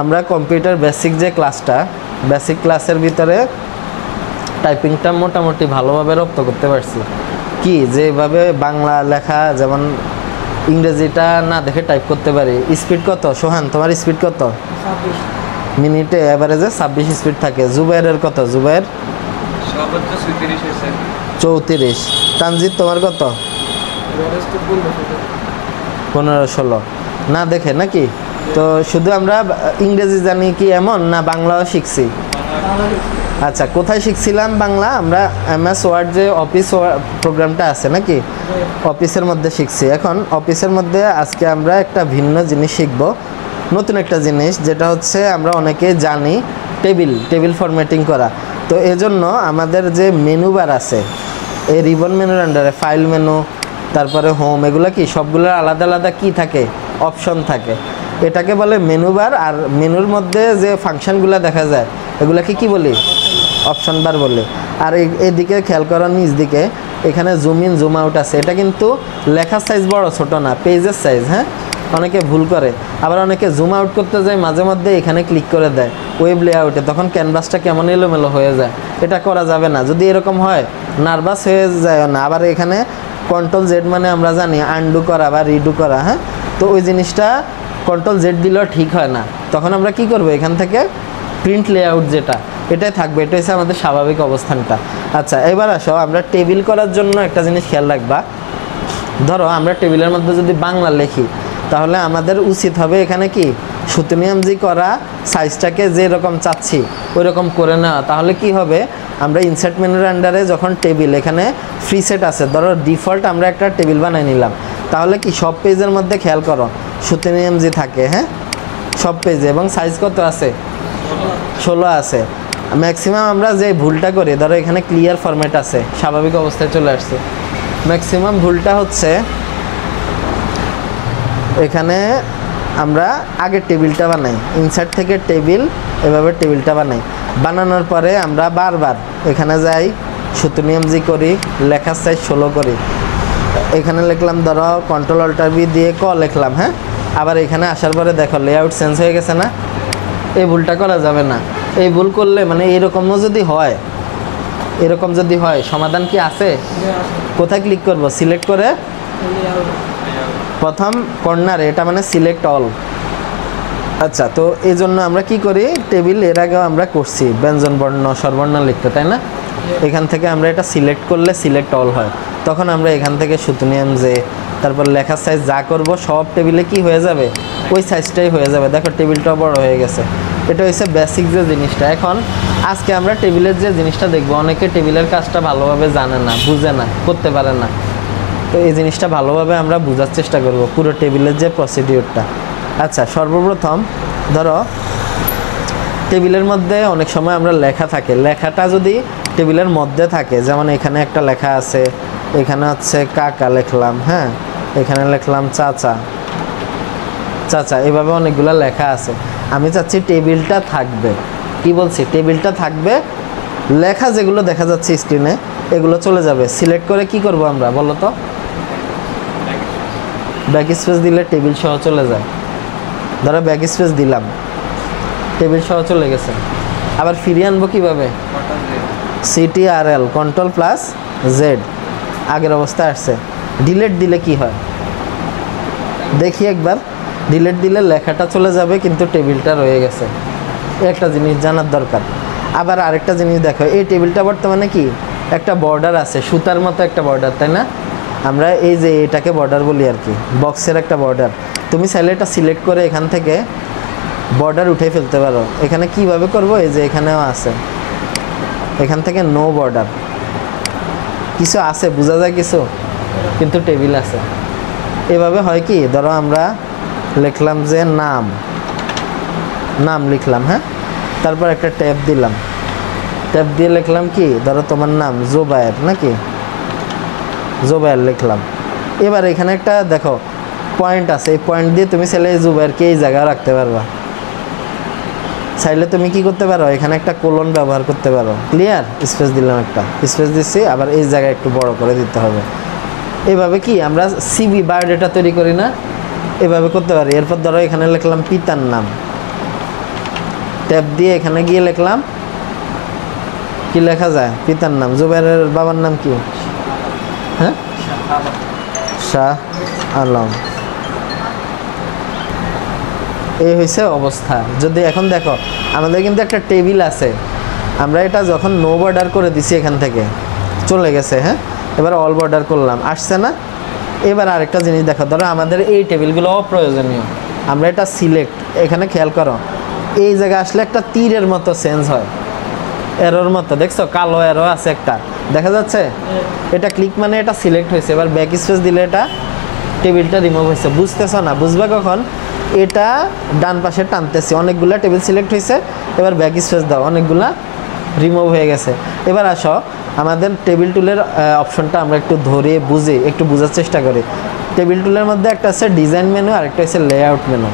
আমরা computer basic যে ক্লাসটা, বেসিক ক্লাসের ভিতরে টাইপিংটা মোটামুটি ভালোভাবে রপ্ত করতে পারছি। কি যেভাবে বাংলা লেখা যেমন ইংরেজিটা না দেখে টাইপ করতে পারি। স্পিড কত সোহান, তোমার স্পিড কত? 26 মিনিটে এভারেজে 26 স্পিড থাকে। জুবাইরের কত? জুবাইর সর্বোচ্চ 36 হয়েছে। 34। তানজিদ তোমার কত? এভারেজ তো 15-16 না দেখে নাকি? তো শুধু আমরা ইংরেজি জানি কি এমন না বাংলাও শিখছি? আচ্ছা, কোথায় শিখছিলাম বাংলা? আমরা MS ওয়ার্ড যে অফিস প্রোগ্রামটা আছে নাকি, অফিসের মধ্যে শিখছি। এখন অফিসের মধ্যে আজকে আমরা একটা ভিন্ন জিনিস শিখব, নতুন একটা জিনিস, যেটা হচ্ছে আমরা অনেকে জানি টেবিল ফরম্যাটিং করা। তো এজন্য আমাদের যে মেনু বার আছে, এই রিবন মেনুর আন্ডারে ফাইল মেনু, তারপরে হোম, এগুলো কি সবগুলোর আলাদা আলাদা কি থাকে? অপশন থাকে। এটাকে বলে মেনু বার। আর মেনুর মধ্যে যে ফাংশনগুলো দেখা যায় এগুলাকে কি বলি? অপশন বার বলি। আর এদিকে খেয়াল করার নিচ দিকে এখানে জুম ইন জুম আউট আছে। এটা কিন্তু লেখার সাইজ বড় ছোট না, পেজের সাইজ। হ্যাঁ, অনেকে ভুল করে। আবার অনেকে জুম আউট করতে যায় মাঝে মধ্যে এখানে ক্লিক করে দেয় ওয়েব লেআউটে, তখন ক্যানভাসটা কেমন এলোমেলো হয়ে যায়। এটা করা যাবে না। যদি এরকম হয় নার্ভাস হয়ে যায় না। আবার এখানে Ctrl Z মানে আমরা জানি আনডু করা বা রিডু করা। হ্যাঁ, তো ওই জিনিসটা Ctrl Z দিলেও ঠিক হয় না। তখন আমরা কি করব? এখান থেকে প্রিন্ট লেআউট যেটা, এটাই থাকবে। এটা হচ্ছে আমাদের স্বাভাবিক অবস্থানটা। আচ্ছা, এবার আসো আমরা টেবিল করার জন্য একটা জিনিস খেয়াল রাখবা। ধরো আমরা টেবিলের মধ্যে যদি বাংলা লিখি, তাহলে আমাদের উচিত হবে এখানে কি সুতনিয়ামজি করা, সাইজটাকে যেরকম চাচ্ছি ওই রকম করে নেওয়া। তাহলে কি হবে? আমরা ইনসার্ট মেনুর আন্ডারে যখন টেবিল, এখানে ফ্রি সেট আছে, ধরো ডিফল্ট আমরা একটা টেবিল বানিয়ে নিলাম। তাহলে কি সব পেজের মধ্যে খেয়াল করো সুতনিয়ামজি থাকে। হ্যাঁ, সব পেজে। এবং সাইজ কত আছে? 16 আছে। ম্যাক্সিমাম আমরা যে ভুলটা করি, ধরো এখানে ক্লিয়ার ফরম্যাট আছে, স্বাভাবিক অবস্থায় চলে আসছে। ম্যাক্সিমাম ভুলটা হচ্ছে এখানে আমরা আগে টেবিলটা বানাই, ইনসার্ট থেকে টেবিল, এভাবে টেবিলটা বানাই। বানানোর পরে আমরা বারবার এখানে যাই, সুতনিয়ামজি করি, লেখার সাইজ 16 করি। এখানে লিখলাম, ধরো Ctrl-Alt-V দিয়ে ক লিখলাম। হ্যাঁ, আবার এখানে আসার পরে দেখো লেআউট চেঞ্জ হয়ে গেছে না? এই ভুলটা করা যাবে না। এই ভুল করলে মানে এরকমও যদি হয়, এরকম যদি হয়, সমাধান কি আছে? কোথায় ক্লিক করব? সিলেক্ট করে প্রথম কর্নারে, এটা মানে সিলেক্ট অল। আচ্ছা, তো এই জন্য আমরা কি করি? টেবিল এর আগেও আমরা করছি ব্যঞ্জন বর্ণ স্বরবর্ণ লিখতে, তাই না? এখান থেকে আমরা এটা সিলেক্ট করলে সিলেক্ট অল হয়। তখন আমরা এখান থেকে সুতনিয়ামজি, তারপর লেখার সাইজ যা করব সব টেবিলে কি হয়ে যাবে? ওই সাইজটাই হয়ে যাবে। দেখো টেবিলটাও বড় হয়ে গেছে। এটা হচ্ছে বেসিক যে জিনিসটা। এখন আজকে আমরা টেবিলের যে জিনিসটা দেখবো, অনেকে টেবিলের কাজটা ভালোভাবে জানে না, বুঝে না, করতে পারে না। তো এই জিনিসটা ভালোভাবে আমরা বোঝার চেষ্টা করব, পুরো টেবিলের যে প্রসিডিওরটা। আচ্ছা, সর্বপ্রথম ধরো টেবিলের মধ্যে অনেক সময় আমরা লেখা থাকে, লেখাটা যদি টেবিলের মধ্যে থাকে, যেমন এখানে একটা লেখা আছে, এখানে হচ্ছে কাকা লিখলাম। হ্যাঁ, এখানে লিখলাম চাচা, এভাবে অনেকগুলো লেখা আছে। আমি চাচ্ছি টেবিলটা থাকবে। কি বলছি? টেবিলটা থাকবে। লেখা যেগুলো দেখা যাচ্ছে স্ক্রিনে এগুলো চলে যাবে। সিলেক্ট করে কি করব আমরা বলো তো? ব্যাক স্পেস দিলে টেবিল সহ চলে যায়। ধরো ব্যাক স্পেস দিলাম, টেবিল সহ চলে গেছে। আবার ফিরিয়ে আনবো কীভাবে? CTRL Ctrl+Z, আগের অবস্থায় আসছে। ডিলেট দিলে কি হয় দেখি একবার। ডিলেট দিলে লেখাটা চলে যাবে কিন্তু টেবিলটা রয়ে গেছে। একটা জিনিস জানার দরকার। আবার আরেকটা জিনিস দেখো, এই টেবিলটা বর্তমানে কি একটা বর্ডার আছে, সুতার মতো একটা বর্ডার, তাই না? আমরা এই যে এটাকে বর্ডার বলি আর কি, বক্সের একটা বর্ডার। তুমি চাইলে এটা সিলেক্ট করে এখান থেকে বর্ডার উঠে ফেলতে পারো। এখানে কিভাবে করব? এই যে এখানেও আছে, এখান থেকে নো বর্ডার। কিছু আছে বোঝা যায় কিছু, কিন্তু টেবিল আছে। এভাবে হয় কি, ধরো আমরা লিখলাম যে নাম লিখলাম। হ্যাঁ, তারপর একটা ট্যাব দিলাম, ট্যাব দিয়ে লিখলাম কি, ধরো তোমার নাম জোবায়ের নাকি, জোবায়ের লিখলাম। এবার এখানে একটা দেখো পয়েন্ট আছে, এই পয়েন্ট দিয়ে তুমি চাইলে জোবায়েরকে এই জায়গায় রাখতে পারবা। চাইলে তুমি কি করতে পারো, এখানে একটা কোলন ব্যবহার করতে পারো। ক্লিয়ার? স্পেস দিলাম, একটা স্পেস দিচ্ছি, আবার এই জায়গায় একটু বড় করে দিতে হবে। এভাবে কি আমরা CV বায়োডাটা তৈরি করি না? এভাবে করতে পারি। এরপর ধরো এখানে লিখলাম পিতার নাম, ট্যাব দিয়ে এখানে গিয়ে লিখলাম, কি লেখা যায়? পিতার নাম, জুবাইরের বাবার নাম কি? হ্যাঁ, শাহ আলম। এই হয়েছে অবস্থা। যদি এখন দেখো আমাদের কিন্তু একটা টেবিল আছে, আমরা এটা যখন নো বর্ডার করে দিছি এখান থেকে চলে গেছে, হ্যাঁ, এবার অল বর্ডার করলাম, আসছে না? এবার আরেকটা জিনিস দেখো, ধরো আমাদের এই টেবিলগুলো অপ্রয়োজনীয়, আমরা এটা সিলেক্ট, এখানে খেয়াল করো, এই জায়গায় আসলে একটা তীরের মতো চেঞ্জ হয়, এরোর মতো, দেখছো কালো এরো আছে একটা, দেখা যাচ্ছে? এটা ক্লিক মানে এটা সিলেক্ট হয়েছে। এবার ব্যাক স্পেস দিলে এটা টেবিলটা রিমুভ হয়েছে। বুঝতেছো না? বুঝবে কখন? এটা ডান পাশে টানতেছি, অনেকগুলা টেবিল সিলেক্ট হয়েছে, এবার ব্যাক স্পেস দাও, অনেকগুলা রিমুভ হয়ে গেছে। এবার আসো আমাদের টেবিল টুলের অপশনটা আমরা একটু ধরে বুঝে একটু বোঝার চেষ্টা করি। টেবিল টুলের মধ্যে একটা আছে ডিজাইন মেনু, আর একটা হচ্ছে লেআউট মেনু।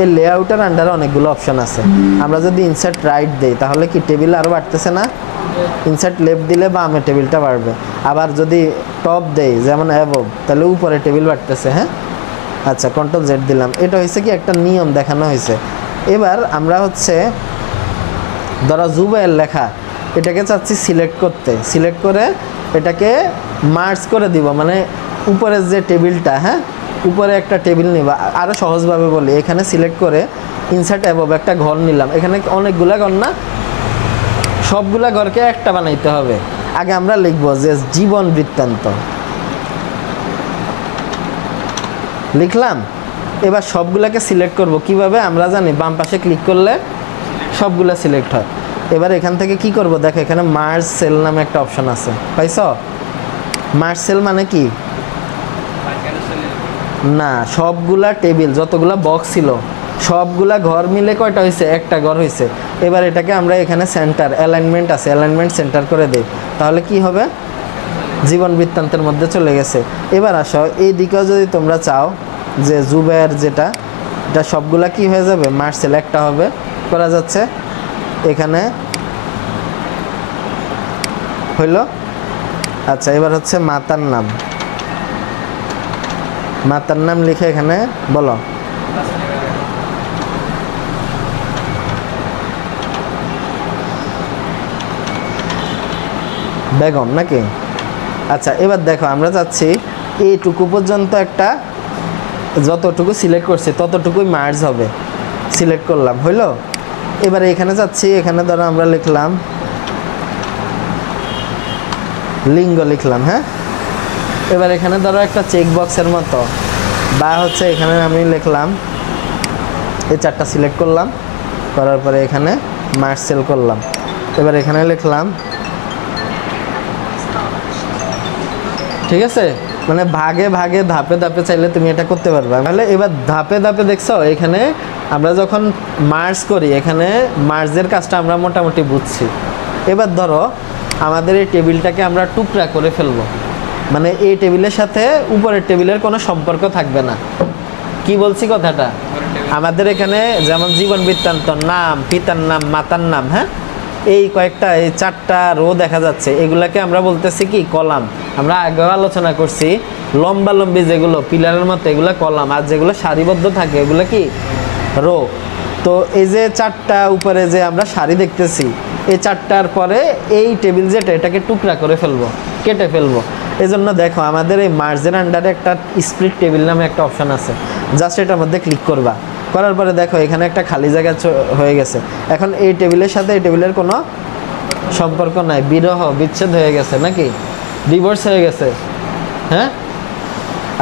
এই লেআউটের আন্ডারে অনেকগুলো অপশন আছে। আমরা যদি ইনসার্ট রাইট দেই তাহলে কি টেবিল আরও বাড়তেছে না? ইনসার্ট লেফট দিলে বামে টেবিলটা বাড়বে। আবার যদি টপ দেই যেমন অ্যাবভ, তাহলে উপরে টেবিল বাড়তেছে। হ্যাঁ, আচ্ছা, কন্ট্রোল জেড দিলাম। এটা হয়েছে কি একটা নিয়ম দেখানো হয়েছে। এবার আমরা হচ্ছে ধরো জুবাইর লেখা, এটাকে চাচ্ছি সিলেক্ট করতে, সিলেক্ট করে এটাকে মার্জ করে দিব, মানে উপরের যে টেবিলটা, হ্যাঁ, উপরে একটা টেবিল নিবা। আরও সহজভাবে বলি, এখানে সিলেক্ট করে ইনসার্ট অ্যাবভ একটা ঘর নিলাম, এখানে অনেকগুলা ঘর না, সবগুলা ঘরকে একটা বানাইতে হবে। আগে আমরা লিখবো যে জীবন বৃত্তান্ত লিখলাম। এবার সবগুলাকে সিলেক্ট করব কিভাবে আমরা জানি, বাম পাশে ক্লিক করলে সবগুলা সিলেক্ট হয়। এবার এখান থেকে কি করব, দেখো এখানে মার্জ সেল নামে একটা অপশন আছে, পাইছো? মার্জ সেল মানে কি? না, সবগুলা টেবিল যতগুলা বক্স ছিল সবগুলা ঘর মিলে কয়টা হয়েছে? একটা ঘর হয়েছে। এবার এটাকে আমরা এখানে সেন্টার অ্যালাইনমেন্ট আছে, অ্যালাইনমেন্ট সেন্টার করে দেই, তাহলে কি হবে? জীবন বৃত্তান্তের মধ্যে চলে গেছে। এবার আসো এই দিকেও যদি তোমরা চাও যে জুবাইর যেটা, এটা সবগুলা কি হয়ে যাবে? মার্সেল একটা হবে, করা যাচ্ছে। এখানে হইল। আচ্ছা, এবার হচ্ছে মাতার নাম, মাতার নাম লিখে এখানে বলো বেগম নাকি? আচ্ছা, এবার দেখো আমরা যাচ্ছি এইটুকু পর্যন্ত, একটা যতটুকু সিলেক্ট করছি ততটুকুই মার্জ হবে, সিলেক্ট করলাম, হইলো? এবারে এখানে যাচ্ছি, এখানে ধরো আমরা লিখলাম লিঙ্গ লিখলাম, হ্যাঁ। এবার এখানে ধরো একটা চেক বক্সের মতো, বা হচ্ছে এখানে আমি লিখলাম, এই চারটা সিলেক্ট করলাম, করার পরে এখানে মার্জ সেল করলাম। এবার এখানে লিখলাম, ঠিক আছে? মানে ভাগে ভাগে ধাপে ধাপে চাইলে তুমি এটা করতে পারবে। তাহলে এবার ধাপে ধাপে দেখছো, এখানে আমরা যখন মার্জ করি, এখানে মার্জের কাজটা আমরা মোটামুটি বুঝছি। এবার ধরো আমাদের এই টেবিলটাকে আমরা টুকরা করে ফেলবো, মানে এই টেবিলের সাথে উপরের টেবিলের কোনো সম্পর্ক থাকবে না। কি বলছি কথাটা? আমাদের এখানে যেমন জীবন বৃত্তান্ত, নাম, পিতার নাম, মাতার নাম, হ্যাঁ, এই কয়েকটা, এই চারটা রো দেখা যাচ্ছে, এগুলাকে আমরা বলতেছি কি? কলাম। আমরা আগেও আলোচনা করছি, লম্বা লম্বি যেগুলো পিলারের মতো এগুলো কলাম, আর যেগুলো সারিবদ্ধ থাকে এগুলো কি? রো। তো এই যে চারটা উপরে যে আমরা সারি দেখতেছি, এই চারটার পরে এই টেবিল যেটা, এটাকে টুকরা করে ফেলবো, কেটে ফেলবো। এই জন্য দেখো আমাদের এই মার্জের আন্ডারে একটা স্প্লিট টেবিল নামে একটা অপশন আছে, জাস্ট এটার মধ্যে ক্লিক করবা, করার পরে দেখো এখানে একটা খালি জায়গা হয়ে গেছে। এখন এই টেবিলের সাথে এই টেবিলের কোনো সম্পর্ক নাই, বিরহ বিচ্ছেদ হয়ে গেছে নাকি? ডিভোর্স হয়ে গেছে, হ্যাঁ।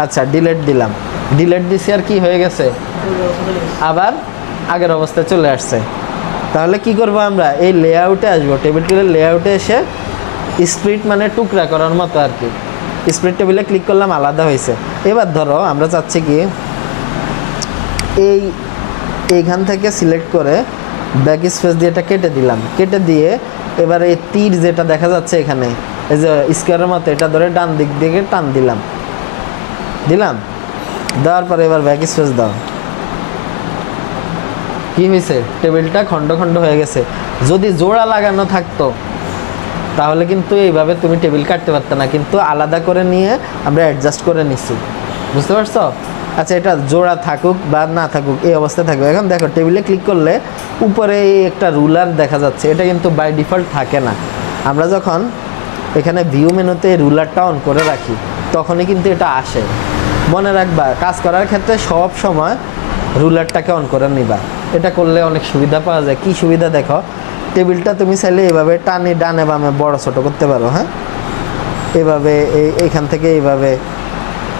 আচ্ছা, ডিলেট দিলাম, ডিলেট দিছি, আর কি হয়ে গেছে? আবার আগের অবস্থায় চলে আসছে। তাহলে কি করব আমরা? এই লেআউটে আসবো, টেবিল টুলের লেআউটে এসে স্প্লিট মানে টুকরা করার মতো আর কি, স্প্লিট টেবিলে ক্লিক করলাম, আলাদা হয়েছে। এবার ধরো আমরা চাচ্ছি কি, এইখান থেকে সিলেক্ট করে ব্যাক স্পেস দিয়ে এটা কেটে দিলাম, কেটে দিয়ে এবার এই তীর যেটা দেখা যাচ্ছে এখানে, এই যে স্কোয়ারের মতো, এটা ধরে ডান দিক দিকে টান দিলাম, দেওয়ার পরে এবার ব্যাক স্পেস দাও। কি হয়েছে? টেবিলটা খণ্ড খণ্ড হয়ে গেছে। যদি জোড়া লাগানো থাকতো তাহলে কিন্তু এইভাবে তুমি টেবিল কাটতে পারতে না, কিন্তু আলাদা করে নিয়ে আমরা অ্যাডজাস্ট করে নিচ্ছি, বুঝতে পারছো? আচ্ছা, এটা জোড়া থাকুক বা না থাকুক এই অবস্থায় থাকবে। এখন দেখো টেবিলে ক্লিক করলে উপরে এই একটা রুলার দেখা যাচ্ছে, এটা কিন্তু বাই ডিফল্ট থাকে না। আমরা যখন এখানে ভিউ মেনুতে রুলারটা অন করে রাখি তখনই কিন্তু এটা আসে। মনে রাখবা, কাজ করার ক্ষেত্রে সব সময় রুলারটাকে অন করে নিবা। এটা করলে অনেক সুবিধা পাওয়া যায়। কি সুবিধা দেখো, টেবিলটা তুমি চাইলে এভাবে টানি ডানে বামে বড় ছোট করতে পারো। হ্যাঁ, এভাবে এইখান থেকে এইভাবে।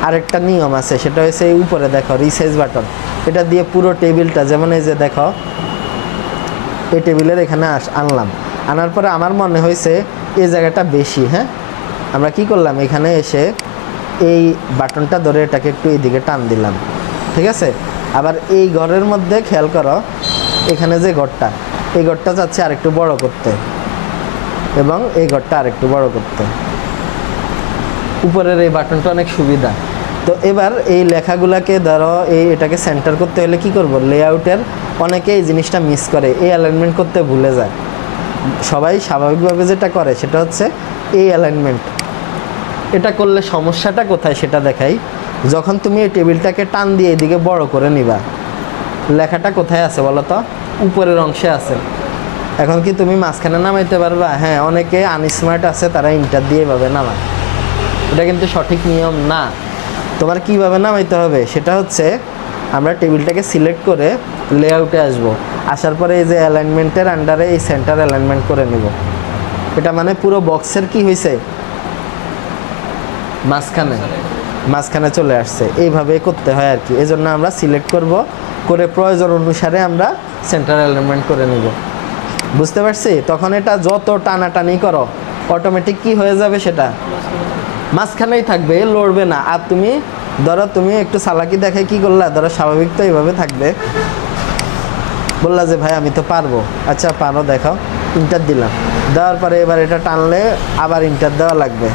আরেকটা নিয়ম আছে, সেটা হচ্ছে এই উপরে দেখো রিসাইজ বাটন, এটা দিয়ে পুরো টেবিলটা, যেমন এই যে দেখো এই টেবিলের এখানে আনলাম, আনার পরে আমার মনে হয়েছে এই জায়গাটা বেশি। হ্যাঁ, আমরা কি করলাম, এখানে এসে এই বাটনটা ধরে এটাকে একটু এইদিকে টান দিলাম, ঠিক আছে। আবার এই ঘরের মধ্যে খেয়াল করো, এখানে যে ঘরটা, এই ঘরটা চাচ্ছি আরেকটু বড় করতে, এবং এই ঘরটা আরেকটু বড় করতে। উপরের এই বাটনটা অনেক সুবিধা। তো এবার এই লেখাগুলোকে ধরো এটাকে সেন্টার করতে হলে কি করব, লেআউটের অনেকে এই জিনিসটা মিস করে, এই অ্যালাইনমেন্ট করতে ভুলে যায়। সবাই স্বাভাবিকভাবে যেটা করে সেটা হচ্ছে এই অ্যালাইনমেন্ট। এটা করলে সমস্যাটা কোথায় সেটা দেখাই। যখন তুমি এই টেবিলটাকে টান দিয়ে এদিকে বড় করে নিবা, লেখাটা কোথায় আছে বলো তো, উপরের অংশে আছে। এখন কি তুমি মাঝখানে নামাইতে পারবা? হ্যাঁ, অনেকে আনস্মার্ট আছে, তারা ইন্টার দিয়ে এভাবে নামায়। এটা কিন্তু সঠিক নিয়ম না। তোমার কিভাবে নামাইতে হবে সেটা হচ্ছে, আমরা টেবিলটাকে সিলেক্ট করে লেআউটে আসব, আসার পরে এই যে অ্যালাইনমেন্টের আন্ডারে এই সেন্টার অ্যালাইনমেন্ট করে নিব। এটা মানে পুরো বক্সের কি হয়েছে, মাঝখানে চলে আসছে। এইভাবে করতে হয় আর কি। এই জন্য আমরা সিলেক্ট করব, করে প্রয়োজন অনুসারে আমরা সেন্টার অ্যালাইনমেন্ট করে নিব। বুঝতে পারছি? তখন এটা যত টানাটানি করো অটোমেটিক কি হয়ে যাবে, সেটা মাঝখানেই থাকবে, লড়বে না। আর তুমি ধরো তুমি একটু চালাকি দেখে কি করলা, ধরো স্বাভাবিক তো এইভাবে থাকবে, বললা যে ভাই আমি তো পারবো, আচ্ছা পারো, দেখাও, ইন্টার দিলাম, দেওয়ার পরে এবার এটা টানলে আবার ইন্টার দেওয়া লাগবে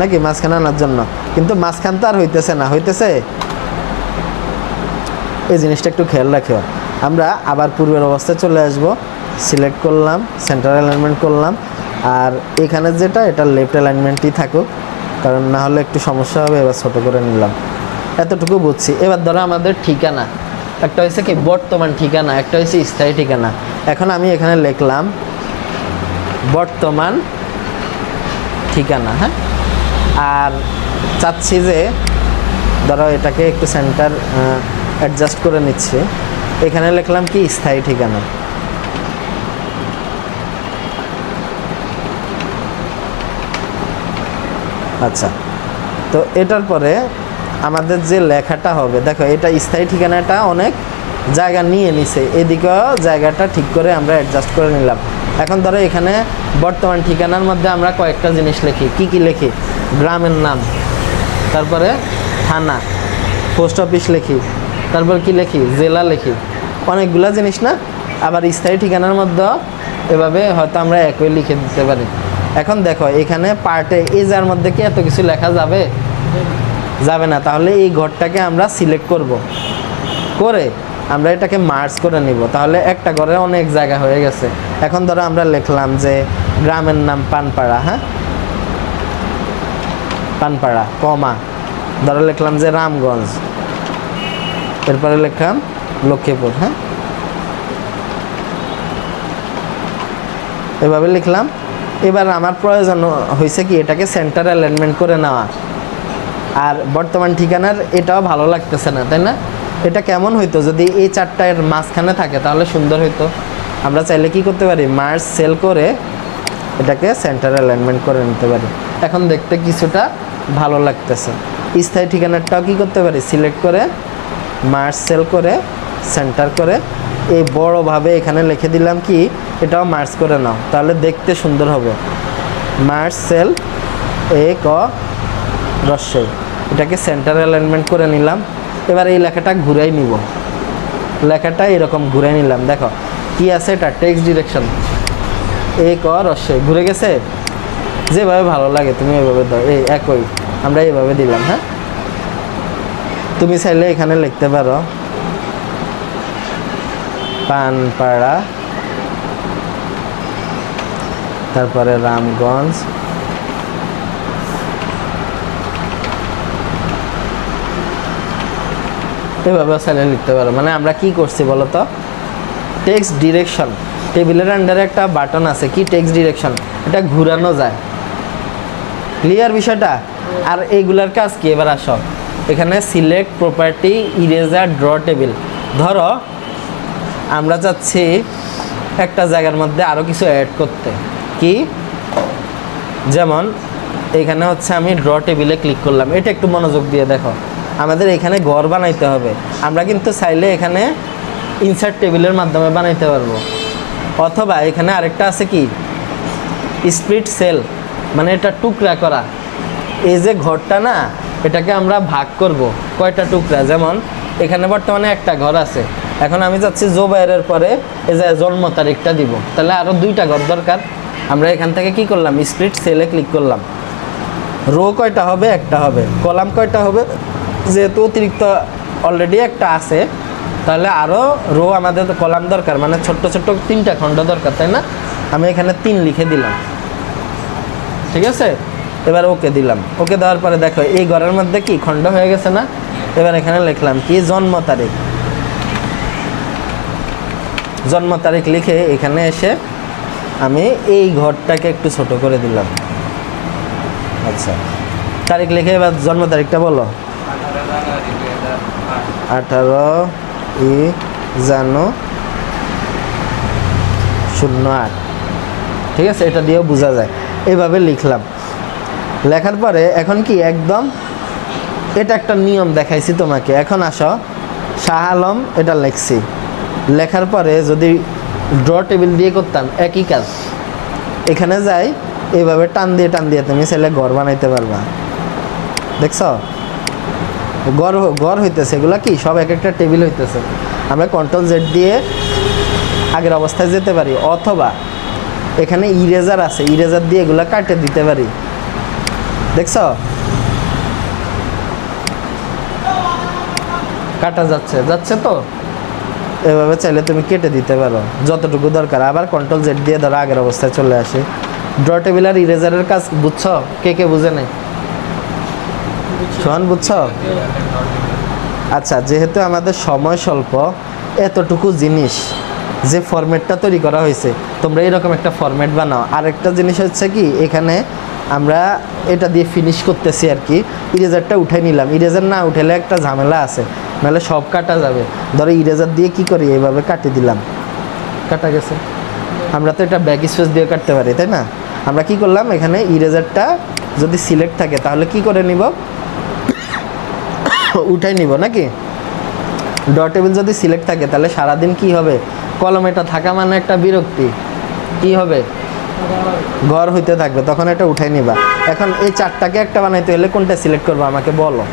নাকি মাঝখানে আনার জন্য, কিন্তু মাঝখান তো আর হইতেছে না, হইতেছে। এই জিনিসটা একটু খেয়াল রাখো। আমরা আবার পূর্বের অবস্থায় চলে আসব, সিলেক্ট করলাম, সেন্টার অ্যালাইনমেন্ট করলাম, আর এখানে যেটা এটা লেফট অ্যালাইনমেন্টই থাকুক, কারণ না হলে একটু সমস্যা হবে। এবার ছোটো করে নিলাম, এতটুকু বুঝছি। এবার ধরো আমাদের ঠিকানা, একটা হয়েছে কি বর্তমান ঠিকানা, একটা হয়েছে স্থায়ী ঠিকানা। এখন আমি এখানে লিখলাম বর্তমান ঠিকানা। হ্যাঁ, আর চাচ্ছি যে ধরো এটাকে একটু সেন্টার অ্যাডজাস্ট করে নিচ্ছি, এখানে লিখলাম কি স্থায়ী ঠিকানা। আচ্ছা, তো এটার পরে আমাদের যে লেখাটা হবে, দেখো এটা স্থায়ী ঠিকানাটা অনেক জায়গা নিয়ে নিছে, এদিকেও জায়গাটা ঠিক করে আমরা অ্যাডজাস্ট করে নিলাম। এখন ধরো এখানে বর্তমান ঠিকানার মধ্যে আমরা কয়েকটা জিনিস লিখি। কি কি লিখি? গ্রামের নাম, তারপরে থানা, পোস্ট অফিস লিখি, তারপর কি লিখি, জেলা লিখি, অনেকগুলা জিনিস না। আবার স্থায়ী ঠিকানার মধ্যে এভাবে হয়তো আমরা একই লিখে দিতে পারি। এখন দেখো এখানে পার্টে এজার মধ্যে কি এত কিছু লেখা যাবে? যাবে না। তাহলে এই ঘরটাকে আমরা সিলেক্ট করব, করে আমরা এটাকে মার্জ করে নিব। তাহলে একটা ঘরে অনেক জায়গা হয়ে গেছে। এখন ধরো আমরা লিখলাম যে গ্রামের নাম পানপাড়া। হ্যাঁ, পানপাড়া, কমা, ধরো লিখলাম যে রামগঞ্জ, এরপরে লিখলাম লক্ষ্মীপুর। হ্যাঁ, এভাবে লিখলাম। এবার আমার প্রয়োজন হয়েছে কি এটাকে সেন্টার অ্যালাইনমেন্ট করে নেওয়া। আর বর্তমান ঠিকানার এটাও ভালো লাগতেছে না, তাই না? এটা কেমন হইতো যদি এই চারটার মাঝখানে থাকে, তাহলে সুন্দর হইতো। আমরা চাইলে কি করতে পারি, মার্জ সেল করে এটাকে সেন্টার অ্যালাইনমেন্ট করে নিতে পারি। এখন দেখতে কিছুটা ভালো লাগতেছে। স্থায়ী ঠিকানাটাও কি করতে পারি, সিলেক্ট করে মার্জ সেল করে সেন্টার করে এই বড়োভাবে এখানে লিখে দিলাম কি এটাও মার্জ করে নাও, তাহলে দেখতে সুন্দর হবে। মার্জ সেল এ ক রস্যই, এটাকে সেন্টার অ্যালাইনমেন্ট করে নিলাম। এবার এই লেখাটা ঘুরাই নিব, লেখাটা এরকম ঘুরাই নিলাম। দেখো কি আছে, এটা টেক্সট ডিরেকশন এ ক রস্যই ঘুরে গেছে। যেভাবে ভালো লাগে তুমি এইভাবে দাও, এই একই আমরা এইভাবে দিলাম। হ্যাঁ, তুমি চাইলে এখানে লিখতে পারো পানপাড়া, তারপরে রামগঞ্জ, এভাবে চাইলে লিখতে পারো। মানে আমরা কি করছি বলো তো, টেক্সট ডিরেকশন, টেবিলের আন্ডারে একটা বাটন আছে কি টেক্সট ডিরেকশন, এটা ঘুরানো যায়। ক্লিয়ার বিষয়টা? আর এইগুলার কাজ কি, এবার আসো এখানে select property eraser draw table. ধরো আমরা চাচ্ছি একটা জায়গার মধ্যে আরও কিছু অ্যাড করতে, কি যেমন এখানে হচ্ছে আমি ড্র টেবিলে ক্লিক করলাম। এটা একটু মনোযোগ দিয়ে দেখো, আমাদের এখানে ঘর বানাইতে হবে। আমরা কিন্তু চাইলে এখানে ইনসার্ট টেবিলের মাধ্যমে বানাইতে পারবো, অথবা এখানে আরেকটা আছে কি স্প্লিট সেল, মানে এটা টুকরা করা। এই যে ঘরটা না, এটাকে আমরা ভাগ করব কয়টা টুকরা। যেমন এখানে বর্তমানে একটা ঘর আছে, এখন আমি চাচ্ছি জোবাইরের পরে এই যে জন্ম তারিখটা দিব, তাহলে আরও 2টা ঘর দরকার। আমরা এখান থেকে কি করলাম, স্প্লিট সেলে ক্লিক করলাম। রো কয়টা হবে, একটা হবে। কলাম কয়টা হবে, যেহেতু অতিরিক্ত অলরেডি একটা আছে, তাহলে আরও রো আমাদের কলাম দরকার, মানে ছোট্ট ছোট্ট 3টা খণ্ড দরকার, তাই না? আমি এখানে 3 লিখে দিলাম, ঠিক আছে। এবার ওকে দিলাম। ওকে দেওয়ার পরে দেখো এই ঘরের মধ্যে কি খণ্ড হয়ে গেছে না? এবার এখানে লিখলাম কি জন্ম তারিখ। জন্ম তারিখ লিখে এখানে এসে আমি এই ঘরটাকে একটু ছোট করে দিলাম। আচ্ছা, তারিখ লিখে এবার জন্ম তারিখটা বলো। 18/08। ঠিক আছে, এটা দিয়েও বোঝা যায়। এইভাবে লিখলাম। লেখার পরে এখন কি একদম এটা একটা নিয়ম দেখাইছি তোমাকে। এখন আসো শাহ আলম, এটা লিখছি। লেখার পরে যদি ড্র টেবিল দিয়ে করতাম একই কাজ, এখানে যাই এইভাবে টান দিয়ে তুমি চাইলে ঘর বানাইতে পারবা। দেখছ ঘর হইতেছে, এগুলা কি সব এক একটা টেবিল হইতেছে। আমরা Ctrl+Z দিয়ে আগের অবস্থায় যেতে পারি, অথবা এখানে ইরেজার আছে, ইরেজার দিয়ে এগুলা কাটে দিতে পারি। দেখছ কাটা যাচ্ছে তো। এভাবে চাইলে তুমি কেটে দিতে পারো যতটুকু দরকার। আবার Ctrl+Z দিয়ে ধরো আগের অবস্থায় চলে আসে। ড্র টেবিল আর ইরেজারের কাজ বুঝছো? কে বুঝে নাই? সোহান বুঝছো? আচ্ছা, যেহেতু আমাদের সময় স্বল্প, এতটুকু জিনিস যে ফরম্যাটটা তৈরি করা হয়েছে, তোমরা এরকম একটা ফরম্যাট বানাও। আরেকটা জিনিস হচ্ছে কি, এখানে আমরা এটা দিয়ে ফিনিশ করতেছি আর কি। ইরেজারটা উঠাই নিলাম, ইরেজার না উঠালে একটা ঝামেলা আছে, নাহলে সব কাটা যাবে। ধরো ইরেজার দিয়ে কি করি, এইভাবে কাটি দিলাম, কাটা গেছে। আমরা তো এটা ব্যাক স্পেস দিয়ে কাটতে পারি, তাই না? আমরা কি করলাম, এখানে ইরেজারটা যদি সিলেক্ট থাকে তাহলে কি করে নিব, উঠাই নিব নাকি। ডট টেবিল যদি সিলেক্ট থাকে তাহলে সারাদিন কি হবে, কলমেটা থাকা মানে একটা বিরক্তি, কি হবে, ঘর হইতে থাকবে, তখন এটা উঠাই নিবা। এখন এই 4টাকে একটা বানাইতে হলে কোনটা সিলেক্ট করবো আমাকে বলো।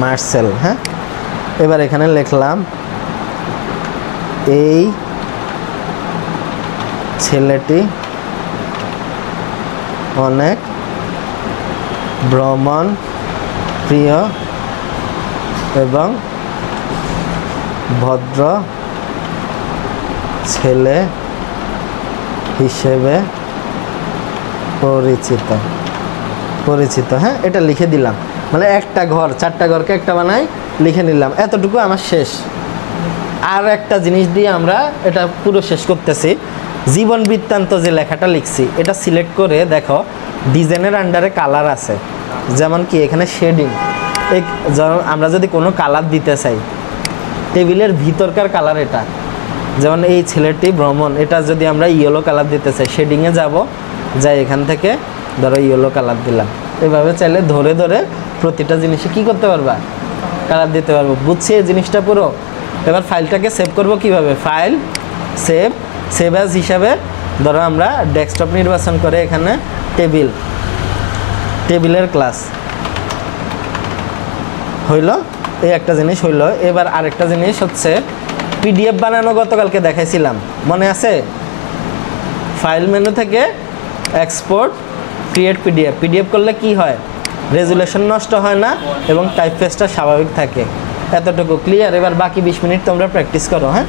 মার্সেল, হ্যাঁ। এবার এখানে লিখলাম এই ছেলেটি অনেক ভ্রমণ প্রিয় এবং ভদ্র ছেলে হিসেবে পরিচিত। হ্যাঁ, এটা লিখে দিলাম। মানে একটা ঘর, 4টা ঘরকে একটা বানাই, লিখে নিলাম। এতটুকু আমার শেষ। আর একটা জিনিস দিয়ে আমরা এটা পুরো শেষ করতেছি। জীবন বৃত্তান্ত যে লেখাটা লিখছি, এটা সিলেক্ট করে দেখো ডিজাইনের আন্ডারে কালার আছে। যেমন কি এখানে শেডিং, এই আমরা যদি কোনো কালার দিতে চাই, টেবিলের ভিতরকার কালার এটা, যেমন এই ছেলেটি ভ্রমণ, এটা যদি আমরা ইয়েলো কালার দিতে চাই, শেডিংয়ে যাব, যাই এখান থেকে ধরো ইয়েলো কালার দিলাম। এভাবে চাইলে ধরে ধরে প্রতিটা জিনিসে কি করতে পারবা, কালার দিতে পারবো। বুঝছি এই জিনিসটা পুরো। এবার ফাইলটাকে সেভ করব কিভাবে, ফাইল সেভ অ্যাজ হিসাবে ধরো আমরা ডেস্কটপ নির্বাচন করে এখানে টেবিলের ক্লাস হইল, এই একটা জিনিস হইল। এবার আরেকটা জিনিস হচ্ছে পিডিএফ বানানো, গতকালকে দেখাইছিলাম, মনে আছে? ফাইল মেনু থেকে এক্সপোর্ট ক্রিয়েট পিডিএফ করলে কি হয়, রেজুলেশন নষ্ট হয় না এবং টাইপফেসটা স্বাভাবিক থাকে। এতটুকু ক্লিয়ার। এবার বাকি 20 মিনিট তোমরা প্র্যাকটিস করো, হ্যাঁ।